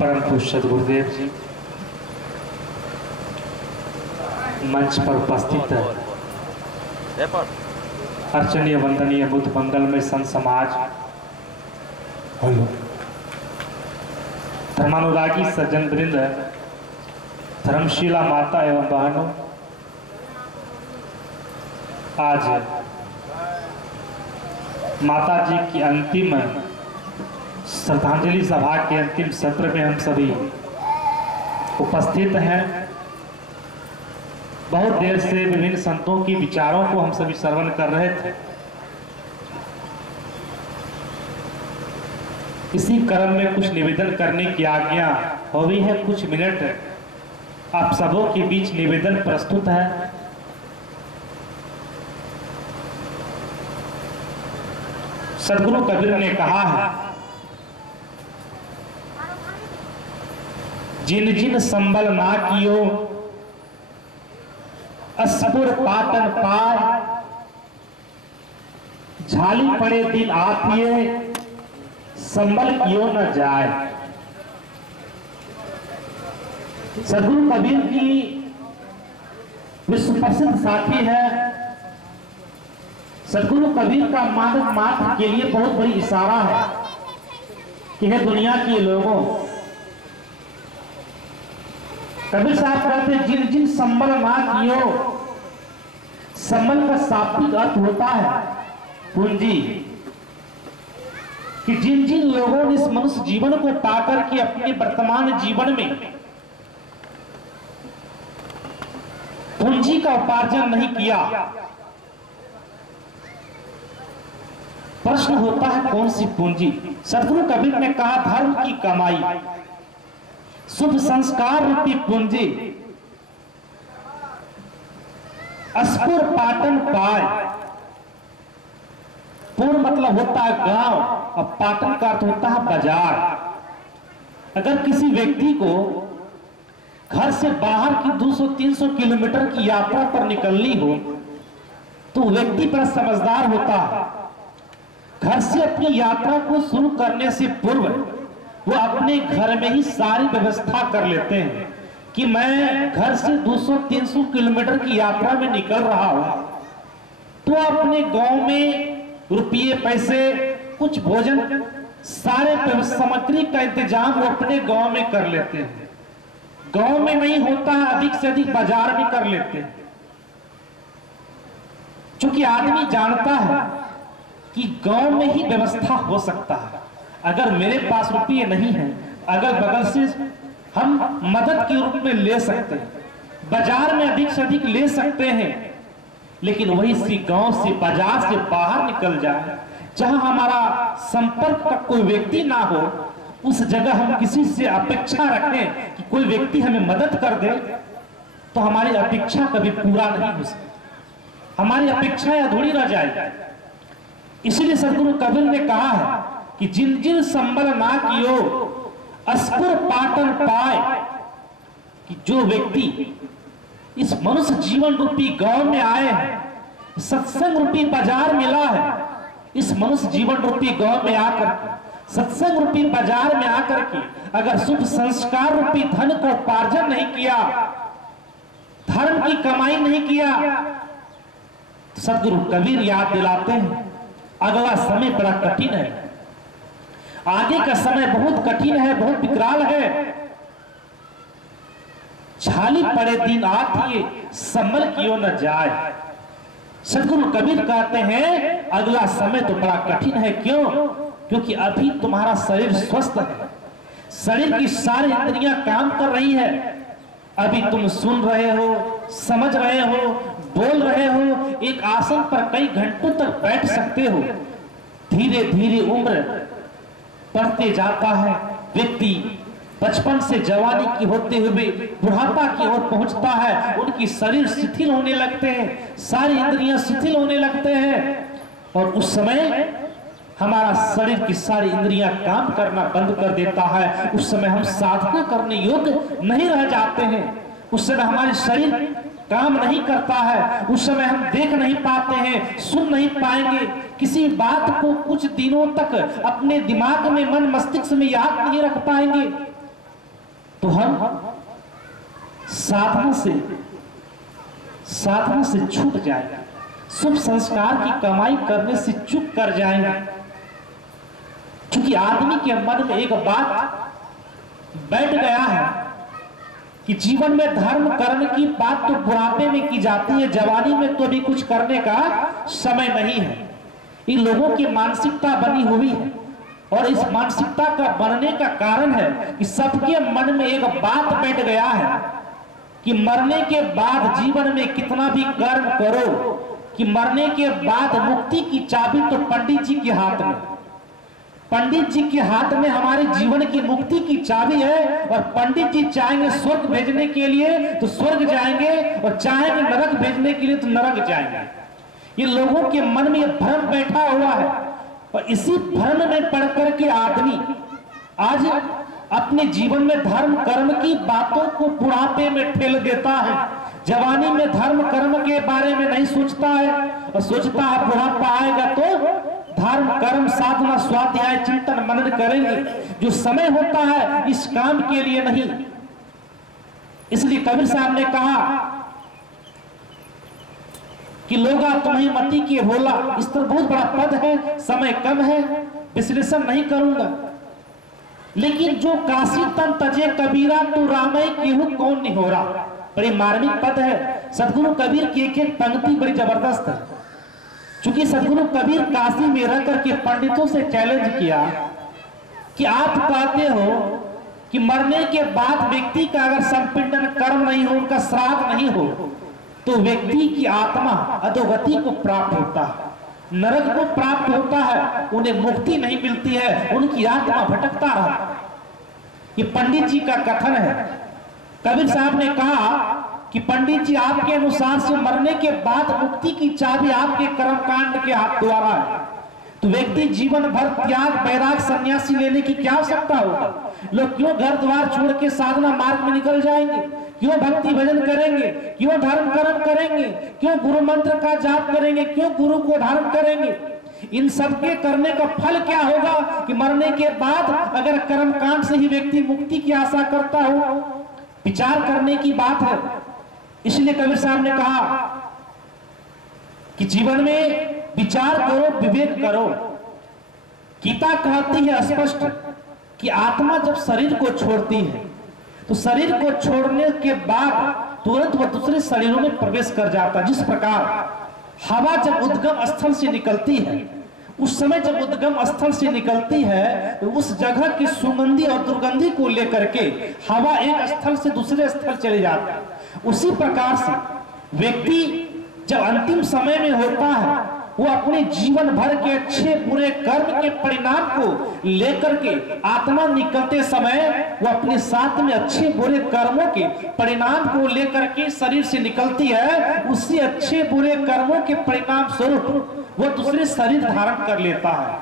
परम पूज्य सद्गुरुदेव जी, मंच पर उपस्थित अर्चनीय वंदनीय बुद्ध मंगलमय संत समाज, हेलो धर्मानुरागी सज्जन वृंद, धर्मशीला माता एवं बहनों, आज माता जी की अंतिम श्रद्धांजलि सभा के अंतिम सत्र में हम सभी उपस्थित हैं। बहुत देर से विभिन्न संतों की विचारों को हम सभी श्रवण कर रहे थे। इसी क्रम में कुछ निवेदन करने की आज्ञा हुई है। कुछ मिनट आप सबों के बीच निवेदन प्रस्तुत है। सद्गुरु कबीर ने कहा है, जिन जिन संबल ना कियो अस्पुर पाटन पाय, झाली पड़े दिन आतिए संबल कियो न जाए। सद्गुरु कबीर की विश्व प्रसिद्ध साथी है। सद्गुरु कबीर का मानव मात्र के लिए बहुत बड़ी इशारा है कि है दुनिया के लोगों, कबीर साहब कहते हैं जिन जिन संबल ना कियो, संबल का शाब्दिक अर्थ होता है पूंजी, कि जिन जिन लोगों ने इस मनुष्य जीवन को पाकर के अपने वर्तमान जीवन में पूंजी का उपार्जन नहीं किया। प्रश्न होता है कौन सी पूंजी? सद्गुरु कबीर ने कहा धर्म की कमाई, शुभ संस्कार रूपी पूंजी, अस्पुर पाटन पाय। पूर्ण मतलब होता है गांव और पाटन का अर्थ होता है बाजार। अगर किसी व्यक्ति को घर से बाहर की 200-300 किलोमीटर की यात्रा पर निकलनी हो तो व्यक्ति बड़ा समझदार होता है। घर से अपनी यात्रा को शुरू करने से पूर्व वो अपने घर में ही सारी व्यवस्था कर लेते हैं कि मैं घर से 200-300 किलोमीटर की यात्रा में निकल रहा हूं तो अपने गांव में रुपये पैसे कुछ भोजन सारे सामग्री का इंतजाम वो अपने गांव में कर लेते हैं। गांव में नहीं होता है अधिक से अधिक बाजार में कर लेते हैं, क्योंकि आदमी जानता है कि गांव में ही व्यवस्था हो सकता है। अगर मेरे पास रुपये नहीं है, अगल बगल से हम मदद के रूप में ले सकते हैं, बाजार में अधिक से अधिक ले सकते हैं, लेकिन वही सी गांव से बाजार से बाहर निकल जाए जहां हमारा संपर्क का कोई व्यक्ति ना हो, उस जगह हम किसी से अपेक्षा रखें कि कोई व्यक्ति हमें मदद कर दे, तो हमारी अपेक्षा कभी पूरा नहीं हो सकती, हमारी अपेक्षाएं अधूरी रह जाएगी। इसलिए सद्गुरु कबीर ने कहा है कि जिन जिन संबल ना कियो अस्पुर पाटन पाए, कि जो व्यक्ति इस मनुष्य जीवन रूपी गांव में आए हैं, सत्संग रूपी बाजार मिला है, इस मनुष्य जीवन रूपी गांव में आकर सत्संग रूपी बाजार में आकर के अगर शुभ संस्कार रूपी धन को उपार्जन नहीं किया, धर्म की कमाई नहीं किया, तो सद्गुरु कबीर याद दिलाते हैं अगला समय बड़ा कठिन है, आगे का समय बहुत कठिन है, बहुत विकराल है। झाली पड़े दिन आतिए संभल कियो न जाए। सद्गुरु कबीर कहते हैं अगला समय तो बड़ा कठिन है। क्यों? क्योंकि अभी तुम्हारा शरीर स्वस्थ है, शरीर की सारी इंद्रियां काम कर रही है, अभी तुम सुन रहे हो, समझ रहे हो, बोल रहे हो, एक आसन पर कई घंटों तक बैठ सकते हो। धीरे धीरे उम्र बढ़ते जाता है, व्यक्ति बचपन से जवानी की होते हुए बुढ़ापा की ओर पहुंचता है, उनकी शरीर शिथिल होने लगते हैं, सारी इंद्रियां शिथिल होने लगते हैं, और उस समय हमारा शरीर की सारी इंद्रियां काम करना बंद कर देता है। उस समय हम साधना करने योग्य नहीं रह जाते हैं, उस समय हमारे शरीर काम नहीं करता है, उस समय हम देख नहीं पाते हैं, सुन नहीं पाएंगे, किसी बात को कुछ दिनों तक अपने दिमाग में मन मस्तिष्क में याद नहीं रख पाएंगे। तो हम साधना से छूट जाएंगे, शुभ संस्कार की कमाई करने से चूक कर जाएंगे। क्योंकि आदमी के मन में एक बात बैठ गया है कि जीवन में धर्म करने की बात तो बुढ़ापे में की जाती है, जवानी में तो भी कुछ करने का समय नहीं है। इन लोगों की मानसिकता बनी हुई है और इस मानसिकता का बनने का कारण है कि सबके मन में एक बात बैठ गया है कि मरने के बाद जीवन में कितना भी कर्म करो, कि मरने के बाद मुक्ति की चाबी तो पंडित जी के हाथ में, पंडित जी के हाथ में हमारे जीवन की मुक्ति की चाबी है। और पंडित जी चाहेंगे स्वर्ग भेजने के लिए तो स्वर्ग जाएंगे और चाहेंगे नरक भेजने के लिए तो नरक जाएंगे। ये लोगों के मन में ये भ्रम बैठा हुआ है और इसी भ्रम में पड़ करके आदमी आज अपने जीवन में धर्म कर्म की बातों को बुढ़ापे में ठेल देता है। जवानी में धर्म कर्म के बारे में नहीं सोचता है और सोचता है बुढ़ापा आएगा तो धर्म कर्म साधना स्वाध्याय चिंतन मनन करेंगे। जो समय होता है इस काम के लिए नहीं। इसलिए कबीर साहब ने कहा कि लोगा तुम्हें मति के होला, इस तरह बहुत बड़ा पद है, समय कम है, विश्लेषण नहीं करूंगा। लेकिन जो काशी तन तजे कबीरा तू रामय केहू कौन नहीं हो रहा, बड़ी मार्मिक पद है। सदगुरु कबीर की एक एक पंक्ति बड़ी जबरदस्त है। चूंकि सदगुरु कबीर काशी में रह करके पंडितों से चैलेंज किया कि आप कहते हो कि मरने के बाद व्यक्ति का अगर संपिंडन कर्म नहीं हो, उनका श्राद्ध नहीं हो, तो व्यक्ति की आत्मा अधोगति को प्राप्त होता है, नरक को प्राप्त होता है, उन्हें मुक्ति नहीं मिलती है, उनकी आत्मा भटकता रहता है। ये पंडित जी का कथन है। कबीर साहब ने कहा कि पंडित जी आपके अनुसार से मरने के बाद मुक्ति की चाबी आपके कर्मकांड के हाथ द्वारा है, तो व्यक्ति जीवन भर त्याग बैराग सन्यासी लेने की क्या आवश्यकता होगा? लोग क्यों घर द्वार छोड़ के साधना मार्ग में निकल जाएंगे? क्यों भक्ति भजन करेंगे? क्यों धर्म कर्म करेंगे? क्यों गुरु मंत्र का जाप करेंगे? क्यों गुरु को धारण करेंगे? इन सब के करने का फल क्या होगा कि मरने के बाद अगर कर्मकांड से ही व्यक्ति मुक्ति की आशा करता हो? विचार करने की बात है। इसलिए कबीर साहब ने कहा कि जीवन में विचार करो, विवेक करो। गीता कहती है स्पष्ट कि आत्मा जब शरीर को छोड़ती है तो शरीर को छोड़ने के बाद तुरंत वह दूसरे शरीरों में प्रवेश कर जाता है। जिस प्रकार हवा जब उद्गम स्थल से निकलती है, उस समय जब उद्गम स्थल से निकलती है तो उस जगह की सुगंधी और दुर्गंधी को लेकर के हवा एक स्थल से दूसरे स्थल चले जाता है। उसी प्रकार से व्यक्ति जब अंतिम समय में होता है वो अपने जीवन भर के अच्छे बुरे कर्म के परिणाम को लेकर के आत्मा निकलते समय वो अपने साथ में अच्छे बुरे कर्मों के परिणाम को लेकर के शरीर से निकलती है। उसी अच्छे बुरे कर्मों के परिणाम स्वरूप वो दूसरे शरीर धारण कर लेता है।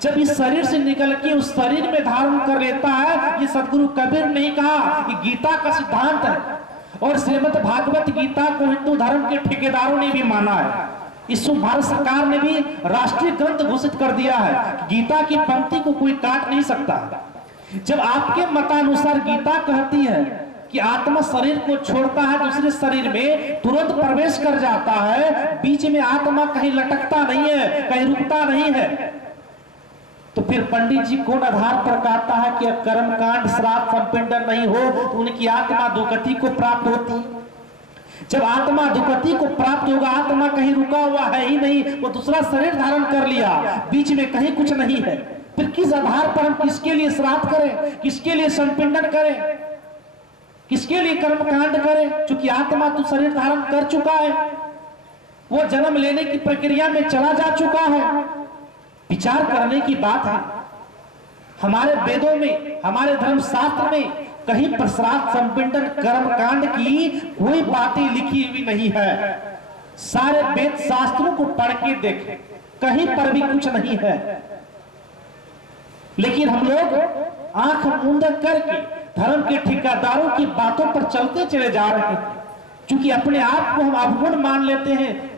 जब इस शरीर से निकल के उस शरीर में धारण कर लेता है, ये सदगुरु कबीर ने कहा कि गीता का सिद्धांत है और श्रीमद् भागवत गीता को हिंदू धर्म के ठेकेदारों ने भी माना है। इस भारत सरकार ने भी राष्ट्रीय ग्रंथ घोषित कर दिया है। गीता की पंक्ति को कोई काट नहीं सकता। जब आपके मतानुसार गीता कहती है कि आत्मा शरीर को छोड़ता है, दूसरे शरीर में तुरंत प्रवेश कर जाता है, बीच में आत्मा कहीं लटकता नहीं है, कहीं रुकता नहीं है, तो फिर पंडित जी कौन आधार पर कहता है कि कर्मकांड श्राद्ध संपिंडन नहीं हो तो उनकी आत्मा दुगति को प्राप्त होती है? जब आत्मा दुगति को प्राप्त होगा, आत्मा कहीं रुका हुआ है ही नहीं, वो दूसरा शरीर धारण कर लिया, बीच में कहीं कुछ नहीं है, फिर किस आधार पर हम किसके लिए श्राद्ध करें, किसके लिए संपिंडन करें, किसके लिए कर्मकांड करें? चूंकि आत्मा तो शरीर धारण कर चुका है, वो जन्म लेने की प्रक्रिया में चला जा चुका है। विचार करने की बात है। हमारे वेदों में, हमारे धर्म शास्त्र में कहीं पर श्राद्ध संपिंडन कर्मकांड की कोई बातें लिखी हुई नहीं है। सारे वेद शास्त्रों को पढ़ के देखें, कहीं पर भी कुछ नहीं है। लेकिन हम लोग आंख मूंद करके धर्म के ठेकेदारों की बातों पर चलते चले जा रहे हैं। क्योंकि अपने आप को हम अवगुण मान लेते हैं,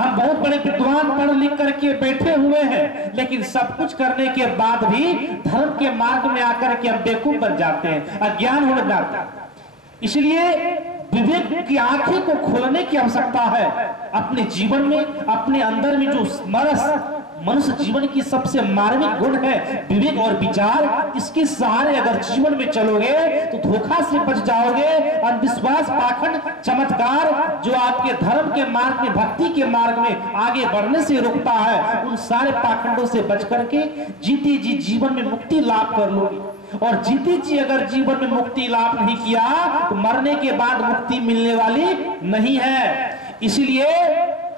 हम बहुत बड़े विद्वान पढ़ लिख करके बैठे हुए हैं, लेकिन सब कुछ करने के बाद भी धर्म के मार्ग में आकर के हम बेवकूफ बन जाते हैं, अज्ञान हो जाता है। इसलिए विवेक की आंखें को खोलने की आवश्यकता है। अपने जीवन में, अपने अंदर में जो मनुष्य जीवन की सबसे मार्मिक गुण है विवेक और विचार, इसके सहारे अगर जीवन में चलोगे तो धोखा से बच जाओगे। अंधविश्वास, पाखंड, चमत्कार जो आपके धर्म के मार्ग में, भक्ति के मार्ग में आगे बढ़ने से रोकता है, उन सारे पाखंडों से बच करके जीते जी जीवन में मुक्ति लाभ कर लोगे। और जीते जी अगर जीवन में मुक्ति लाभ नहीं किया तो मरने के बाद मुक्ति मिलने वाली नहीं है। इसलिए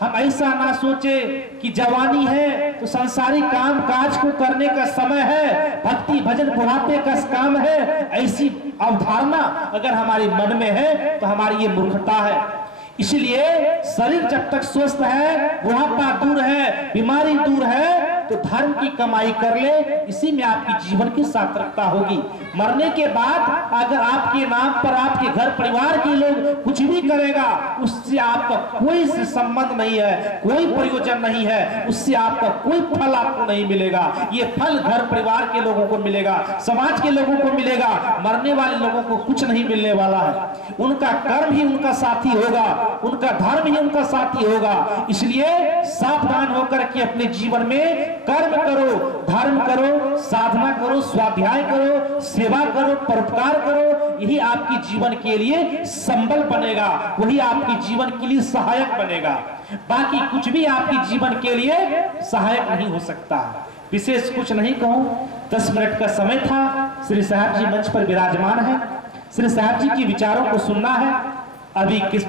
हम ऐसा ना सोचे कि जवानी है तो संसारिक काम काज को करने का समय है, भक्ति भजन बुढ़ापे का काम है, ऐसी अवधारणा अगर हमारे मन में है तो हमारी ये मूर्खता है। इसलिए शरीर जब तक स्वस्थ है, बुढ़ापा दूर है, बीमारी दूर है, तो धर्म की कमाई कर ले, इसी में आपकी जीवन की सार्थकता होगी। मरने के बाद अगर आपके नाम पर आपके घर परिवार के लोग कुछ भी करेगा, उससे आपका कोई संबंध नहीं है, कोई प्रयोजन नहीं है, उससे आपका कोई फल आपको नहीं मिलेगा। ये फल घर परिवार के लोगों को मिलेगा, समाज के लोगों को मिलेगा, मरने वाले लोगों को कुछ नहीं मिलने वाला है। उनका कर्म ही उनका साथी होगा, उनका धर्म ही उनका साथी होगा। इसलिए सावधान होकर के अपने जीवन में कर्म करो, धर्म करो, साधना करो, स्वाध्याय करो, सेवा करो, परोपकार करो, यही आपकी जीवन के लिए संबल बनेगा, वही आपके जीवन के लिए सहायक बनेगा। बाकी कुछ भी आपके जीवन के लिए सहायक नहीं हो सकता। विशेष कुछ नहीं कहूं, 10 मिनट का समय था। श्री साहब जी मंच पर विराजमान है, श्री साहब जी के विचारों को सुनना है। अभी किस